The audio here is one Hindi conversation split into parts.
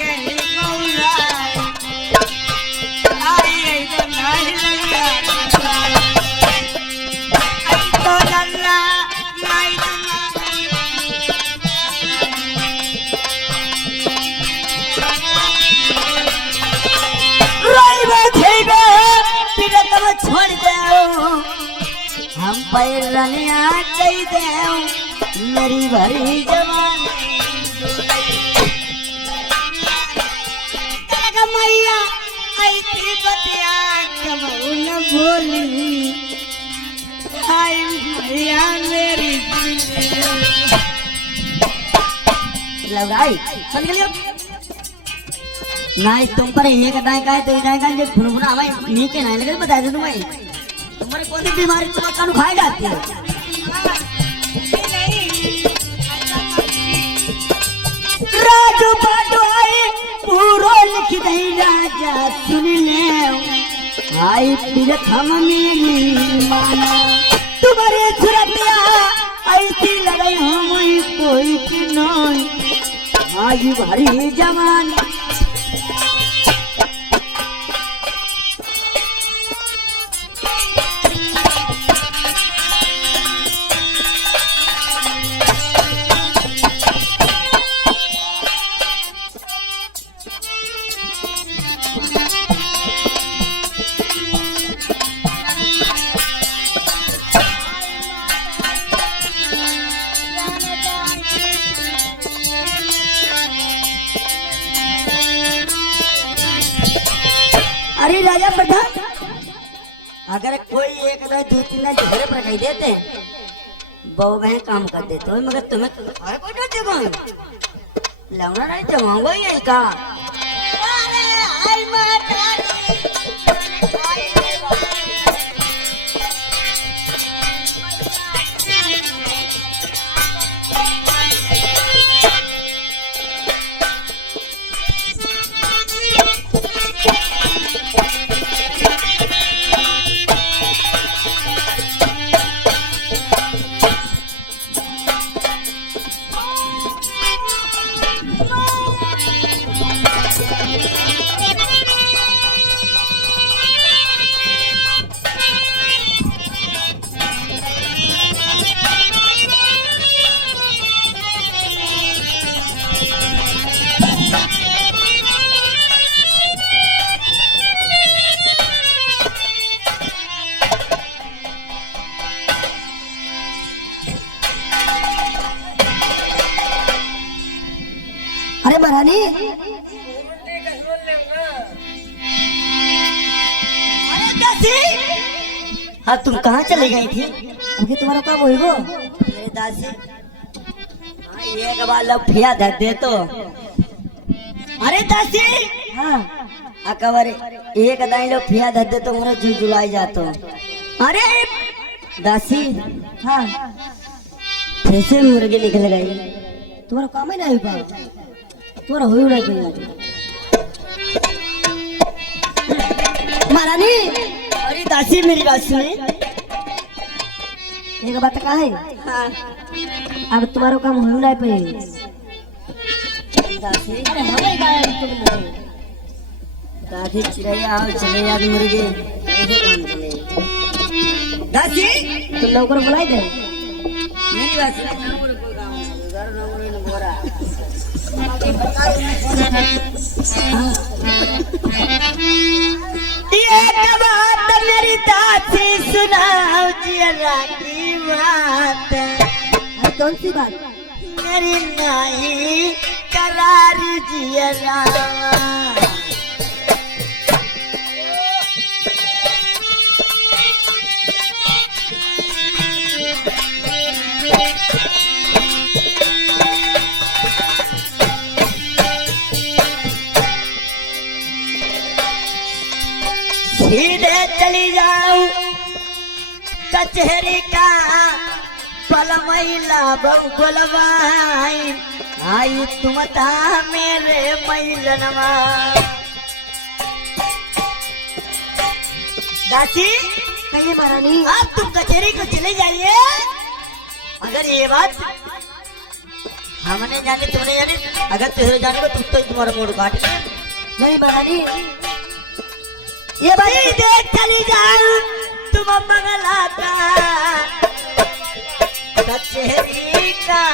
कहीं गौराई आई तो नहीं लगा तो नल्ला नहीं रोई बैठेगा तेरे तब छोड़ दे हम पैरनिया कही दे मेरी भरी जवानी मैया ऐसी बतिया कबू न बोली आई मैया मेरी लगाई सुन के लियो नहीं तुम पर ये कटाई का है तो इधर का जो फुनफुना भाई नीचे नहीं लगे बता दे तुम्हें तुम्हारे कौन सी बीमारी तुम्हें कानू खाई जाती है राजू बाटवाई पूरो लिख दई राजा सुन ले आई प्रथम मेरी माना तुम्हारे सुरतिया ऐसी लगे हम कोई नहीं आज भारी जवान अरे राजा प्रधान अगर कोई एक ना दो तीन ना झगड़े पर कही देते बहु बहन काम कर देते हो मगर तुम्हें तुम्हारे कोई डर जगह लौना नहीं जमाऊंगा यही का अरे महारानी हाँ तुम कहाँ चले गई थी अभी तुम्हारा काम हुई वो मेरे दासी हाँ ये कबाल लोग फिया धर दे तो अरे दासी हाँ अकबर एक दाई लोग फिया धर दे तो मेरा जी जुलाई जातो अरे दासी हाँ कैसे मुर्गी निकल गई तुम्हारा काम ही नहीं पाया तुम्हारा हो नहीं कोई महारानी अरे दासी मेरी बात सुने एक बात कहा है हाँ। अब तुम्हारा काम हो नहीं पाए दासी अरे हमें गाया तुम दादी चिड़ैया आओ चले याद मुर्गे ऐसे काम चले दासी तुम लोग को बुलाई दे मेरी बात सुनो कोई काम नहीं घर नौकरी न बोरा ये बात मेरी दासी सुनाओ जिया की बात कौन सी बात मेरी नाई करारी जिया सीधे चली जाऊं कचहरी का पल मैला बोलवाई आई तुम था मेरे मैलनवा दासी कहिए महारानी आप तुम कचहरी को चले जाइए अगर ये बात हमने जाने तुमने जाने, अगर तुझे जाने को तुम तो तुम्हारा मूड काट नहीं महारानी, ये भाई देख चली जाऊं तुम मंगलाता कचहरी का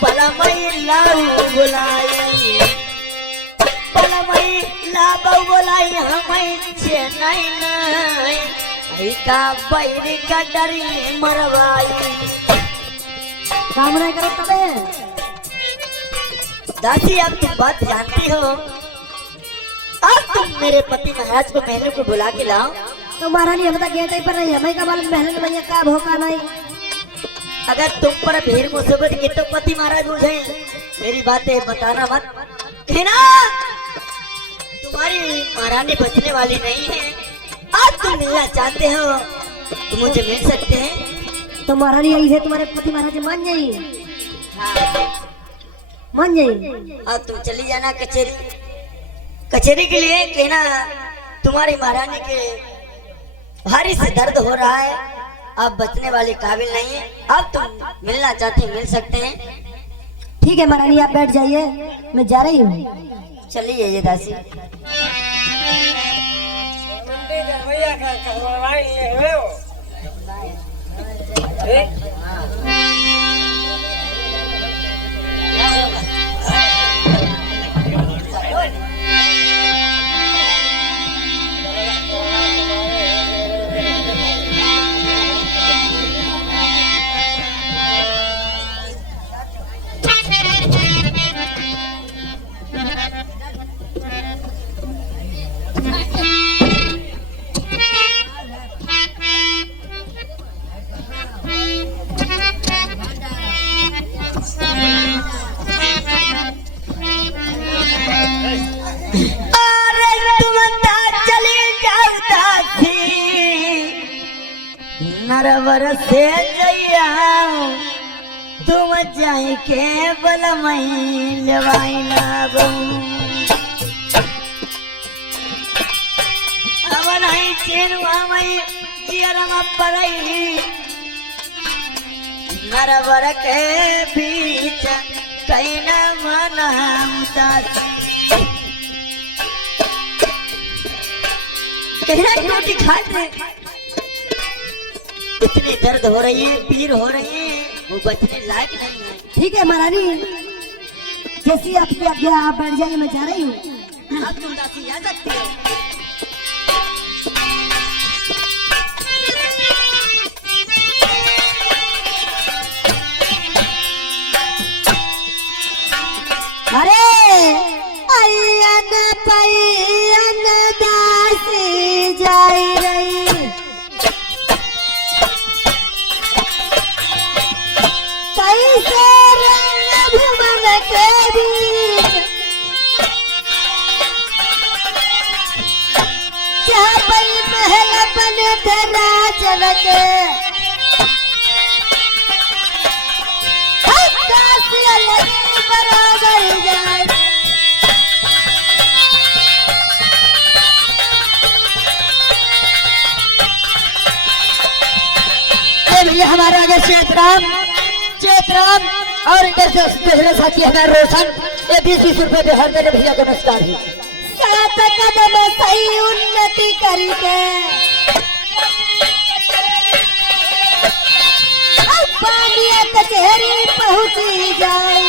पलमई लाऊ बुलाई, पलमई लाऊ बुलाई हमें चेन्नई नहीं का बैरी का डरी मरवाई। काम नहीं करो तबे दासी, अब तुम बात जानती हो, अब तुम मेरे पति महाराज को महल को बुला के लाओ। तो महारानी हम तो गेट पर नहीं, हमें का मालूम महल में भैया का भोका नहीं। अगर तुम पर भीड़ मुसीबत की तो पति महाराज बुझे, मेरी बातें बताना मत कहना, तुम्हारी महारानी बचने वाली नहीं है। आज तुम मिलना चाहते हो तो मुझे मिल सकते हैं। तो महारानी आई है, तुम्हारे पति महाराज मान जाइए, मान जाइए। अब तुम चली जाना कचहरी, कचहरी के लिए कहना तुम्हारी महारानी के भारी से दर्द हो रहा है, अब बचने वाले काबिल नहीं है। अब तुम मिलना चाहते मिल सकते हैं। ठीक है महारानी, आप बैठ जाइए, मैं जा रही हूँ। चलिए ये दासी। नरवर से जइया तुम जाई के बलमई लेवाई लाबो, अब नहीं चेनुआ मई जियरमा परई, नरवर के बीच कहीं न मना उदासी, कहना रोटी खाते इतनी दर्द हो रही है, पीर हो रही है, वो बचने लायक नहीं है। ठीक है महारानी, जैसी आपकी आज्ञा, आप बैठ जाइए, मैं जा रही हूँ। अब तुम दासी जा सकती हो। अरे अयन पैन दासी जाई रही, कैसे रंग भुवन के बीच चापल महल बन धरा चलक, दासी अलग बराबर जाए। भैया हमारे आगे चेतराम और इनके पहले साथी हमारे रोशन, ये 20-20 रुपए दे हर मेरे भैया को नमस्कार है। 7 कदम सही उन्नति करके पानिया कचहरी पहुंची जाए,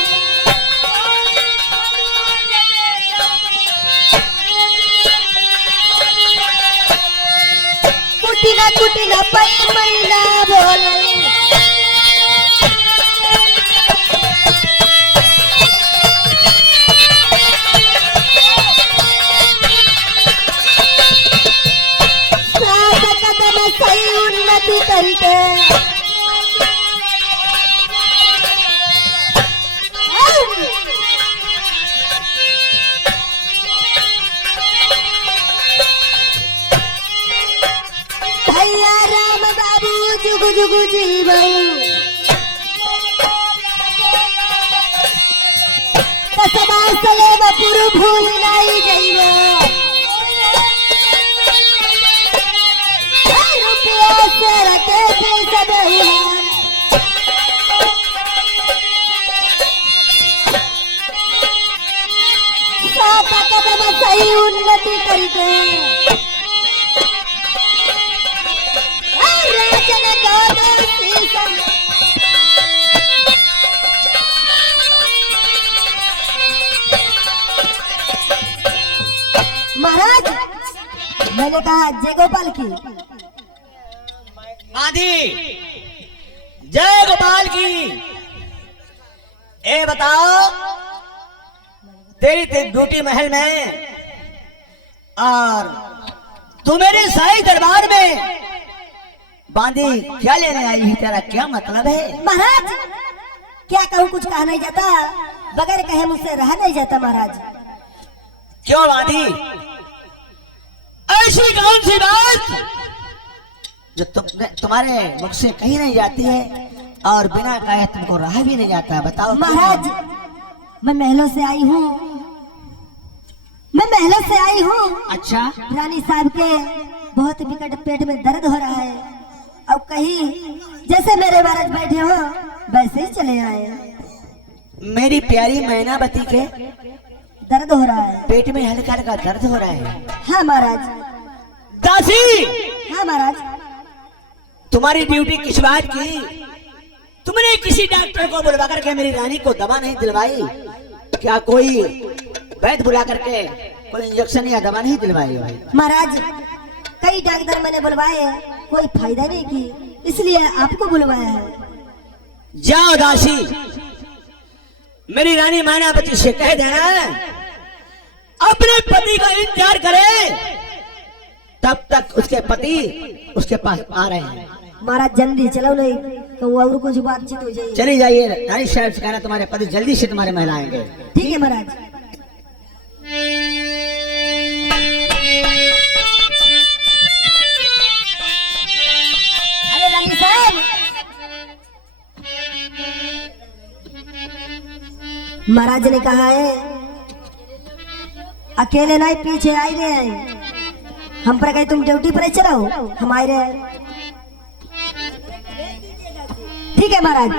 कुटिना पै मैना बोले, सही उन्नति करके भैया राम बाबू जुग जुग जीवन, कसबा सलेमपुर भूल नहीं जइबो, रुपया से रखे पे सब सात कदम सही उन्नति करके राजन गावे शीशम महाराज मैंने कहा जय गोपाल की आदि जय गोपाल की। ए बताओ तेरी ड्यूटी महल में और तू मेरे शाही दरबार में बांधी क्या लेने आई है? तेरा क्या मतलब है? महाराज क्या कहूँ, कुछ कहा नहीं जाता, बगैर कहे मुझसे रहा नहीं जाता महाराज। क्यों बांधी? ऐसी कौन सी बात जो तुम्हारे मुख से कही नहीं जाती है और बिना कहे तुमको रहा भी नहीं जाता है? बताओ महाराज मैं महलों से आई हूँ, मैं महलों से आई हूँ। अच्छा, रानी साहब के बहुत विकट पेट में दर्द हो रहा है और कहीं जैसे मेरे महाराज बैठे हो वैसे ही चले आए। मेरी प्यारी मैनावती के दर्द हो रहा है, पेट में हल्का हल्का दर्द हो रहा है। हाँ महाराज। दासी, हाँ महाराज। तुम्हारी ड्यूटी किस बात की? तुमने किसी डॉक्टर को बुलवा करके मेरी रानी को दवा नहीं दिलवाई क्या? कोई वैद्य बुला करके कोई इंजेक्शन या दवा नहीं दिलवाई? महाराज कई डॉक्टर मैंने बुलवाए, कोई फायदा नहीं की, इसलिए आपको बुलवाया है। जाओ दासी, मेरी रानी मैनावती से कह देना अपने पति का इंतजार करे, तब तक उसके पति उसके पास आ रहे हैं। महाराज जल्दी चलो, नहीं तो और कुछ बातचीत हो जाएगी। चली जाइए, रानी साहब से कहना तुम्हारे पति जल्दी से तुम्हारे महल आएंगे। ठीक है महाराज। अरे रानी साहब, महाराज ने कहा है अकेले नहीं पीछे आई रहे हैं, हम पर कहीं तुम ड्यूटी पर चलो, हम आए रहे। ठीक है महाराज।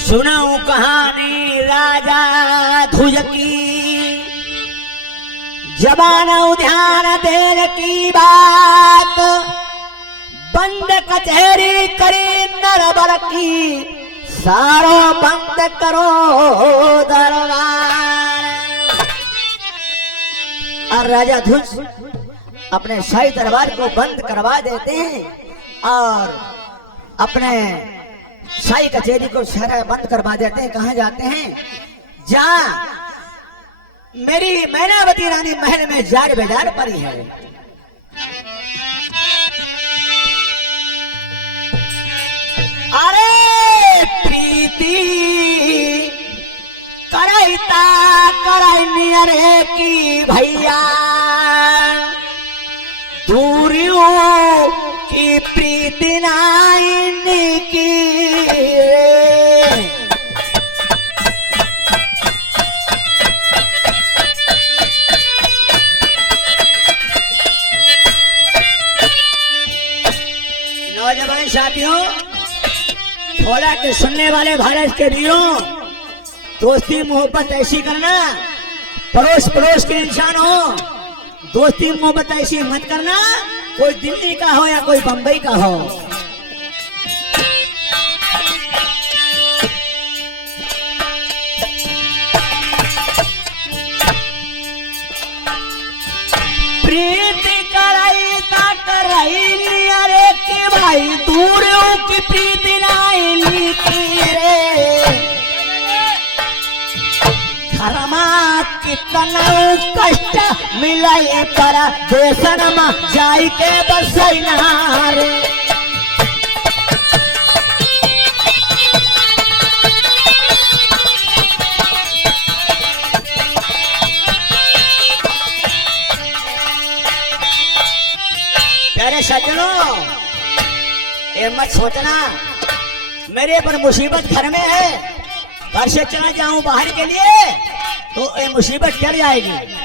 सुनाऊं कहानी राजा ध्रुज की, जबान ध्यान देने की बात, बंद कचहरी करी नरबर की, सारो बंद करो दरबार। और राजा ध्रुज अपने शाही दरबार को बंद करवा देते हैं और अपने शाही कचहरी को सारा बंद करवा देते हैं। कहाँ जाते हैं? जहाँ मेरी मैनावती रानी महल में जार बेजार पड़ी है। अरे प्रीति करैता करैनी अरे की भैया, दूरियों की प्रीति नाइनी की। नौजवान साथियों, थोड़ा के सुनने वाले भारत के वीरों, दोस्ती मोहब्बत ऐसी करना, पड़ोस पड़ोस के इंसान हो, दोस्ती मोहब्बत ऐसी मत करना कोई दिल्ली का हो या कोई बंबई का हो। प्रीति कराई ता कराई अरे के भाई, दूरियों की प्रीति नाइली की रे, धर्मा कितना कष्ट मिलाई पर देशन में जाई के बसैना रे। प्यारे सज्जनों, ये मत सोचना मेरे पर मुसीबत घर में है, घर से चला जाऊं बाहर के लिए तो ये मुसीबत टल जाएगी।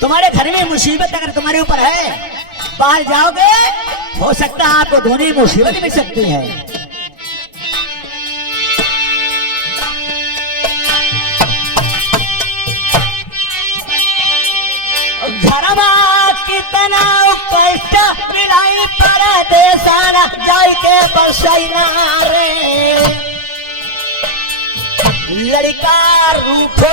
तुम्हारे घर में मुसीबत अगर तुम्हारे ऊपर है बाहर जाओगे हो सकता है आपको धोनी मुसीबत मिल सकती है। घरमा कितना कष्ट मिलाई परदेसाना जाई के बसैना रे लड़का रूठो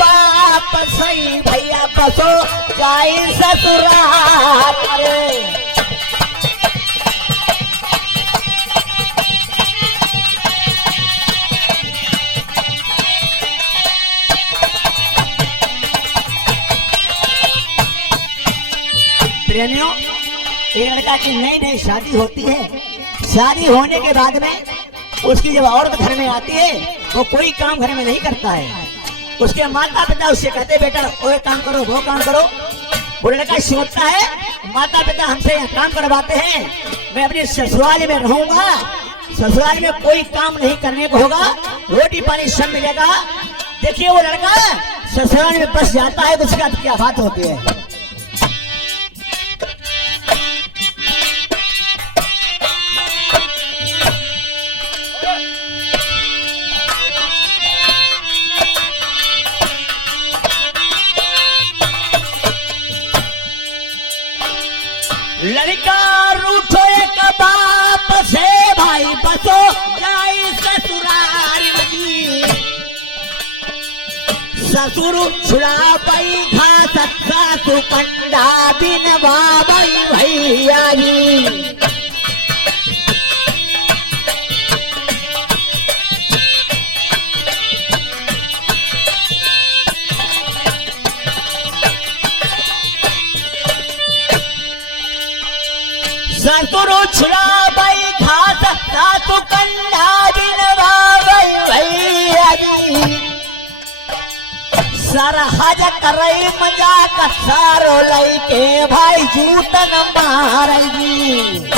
बाप सही भैया बसो जाई ससुराल रे। प्रेमियों, एक लड़का की नई नई शादी होती है। शादी होने के बाद में उसकी जब औरत घर में आती है वो कोई काम घर में नहीं करता है। उसके माता पिता उससे कहते बेटा वो काम करो वो काम करो। वो लड़का सोचता है माता पिता हमसे यहाँ काम करवाते हैं, मैं अपने ससुराल में रहूंगा, ससुराल में कोई काम नहीं करने को होगा, रोटी पानी सब मिलेगा। देखिए वो लड़का ससुराल में बस जाता है तो उसके बाद क्या बात होती है। लड़का रूठो एक बाप से भाई बसो जाई ससुराल में। ससुर छुड़ा पई घास सासु कंडा बिन बाबई भैया जी। ससुर छुड़ा पई घास सासु कंडा बिन बाबई भैया जी। सरहज करई मजाक सारो लई के भाई जूतन मारेगी।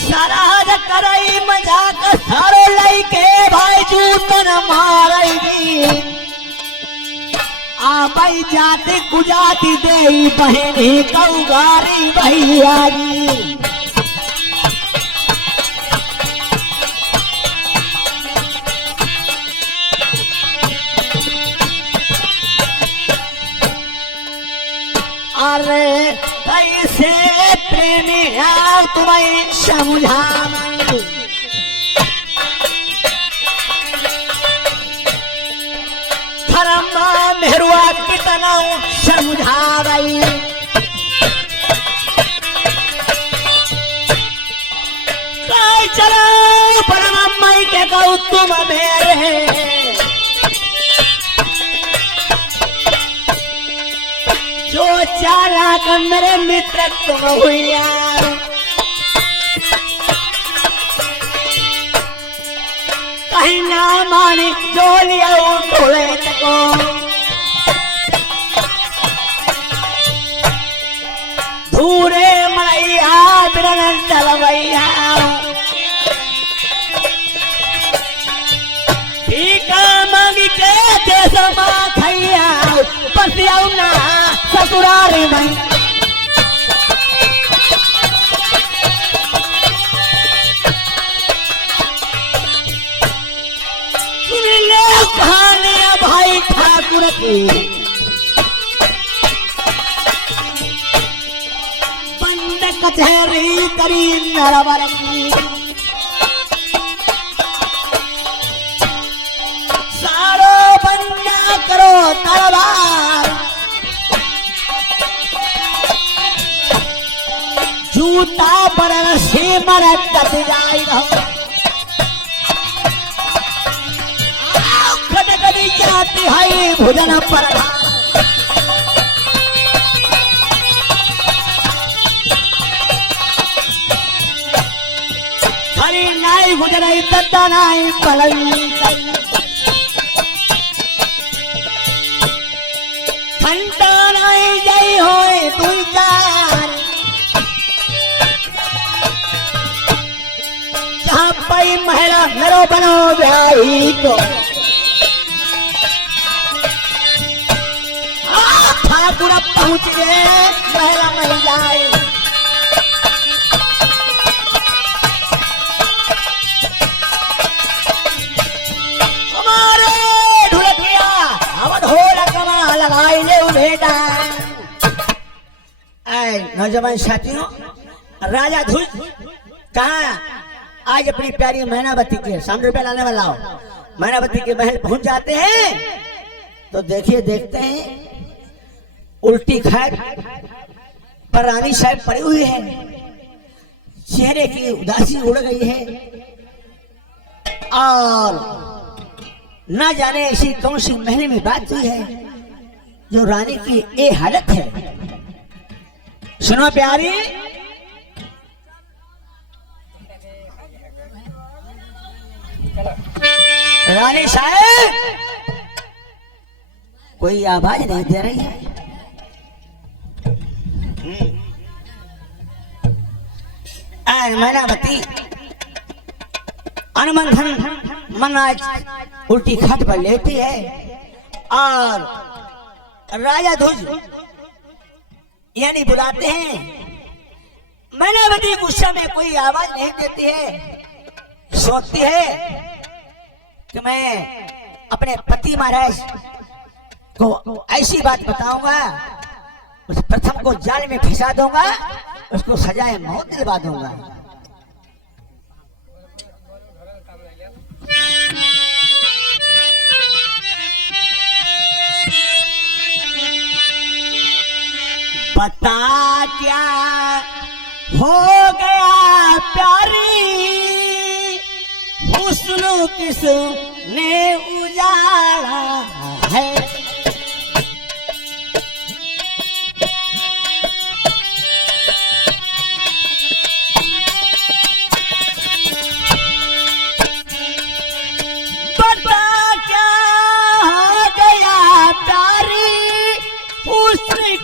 सरहज करई मजाक सारो लई के भाई जूतन मारेगी। आबई जाति गुजाति देई बहनी कौगारी भैया जी। अरे कैसे प्रेमी है तुम्हें समझाऊं, मेहरुआ कितना समझा रही। चलो परमाई के कहूँ तुम मेरे जो चालाक मेरे मित्र तुम हुआ। कहीं ना मानी जो लिया ढोले को धूरे मलैया बिरन चलवैया। भीखा मांगी के देश माँ खैया बसियाऊ ना ससुरारी में। कहानियां भाई ठाकुर की बंद कचहरी करी नरवर की। सारो बंदा करो दरबार जूता बरन से मरद कट जाई रहो। जाती है भोजन पर हरी नाई भोजन दत्ता नाई पलवी घंटा नाई जई होए तुई चार। आई महिला नरो बनो ब्याही को ठाकुर पहुंच गए महिला महिलाएं हमारे ढोलकिया अब ढोलक कमा लगाई ले बेटा। नौजवान साथियों राजा धुज कहा आज अपनी प्यारी मैनावती के सामने रुपया लाने वाला हो मैनावती के महल पहुंच जाते हैं तो देखते हैं उल्टी खैर पर रानी साहब पड़ी हुई है चेहरे की उदासी उड़ गई है और न जाने ऐसी कौन सी महल में बात हुई है जो रानी की ये हालत है। सुनो प्यारी रानी साहब कोई आवाज नहीं दे रही है। मैनावती अनुमंथन मन आज उल्टी खाट पर लेटी है और राजा ध्वज यानी बुलाते हैं। मैनावती गुस्सा में कोई आवाज नहीं देती है सोचती है कि मैं अपने पति महाराज को ऐसी बात बताऊंगा उस प्रथम को जाल में फंसा दूंगा उसको सजाए मौत दिलवा दूंगा। पता क्या हो गया प्यारी हुस्न किसने उजाड़ा है।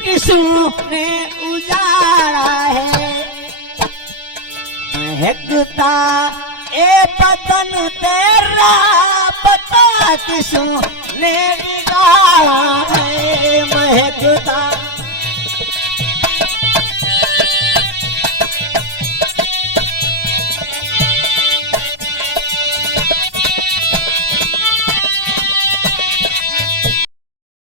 किसने उजाड़ा है महकता ए बदन तेरा पता किसने बिगाड़ा है महकता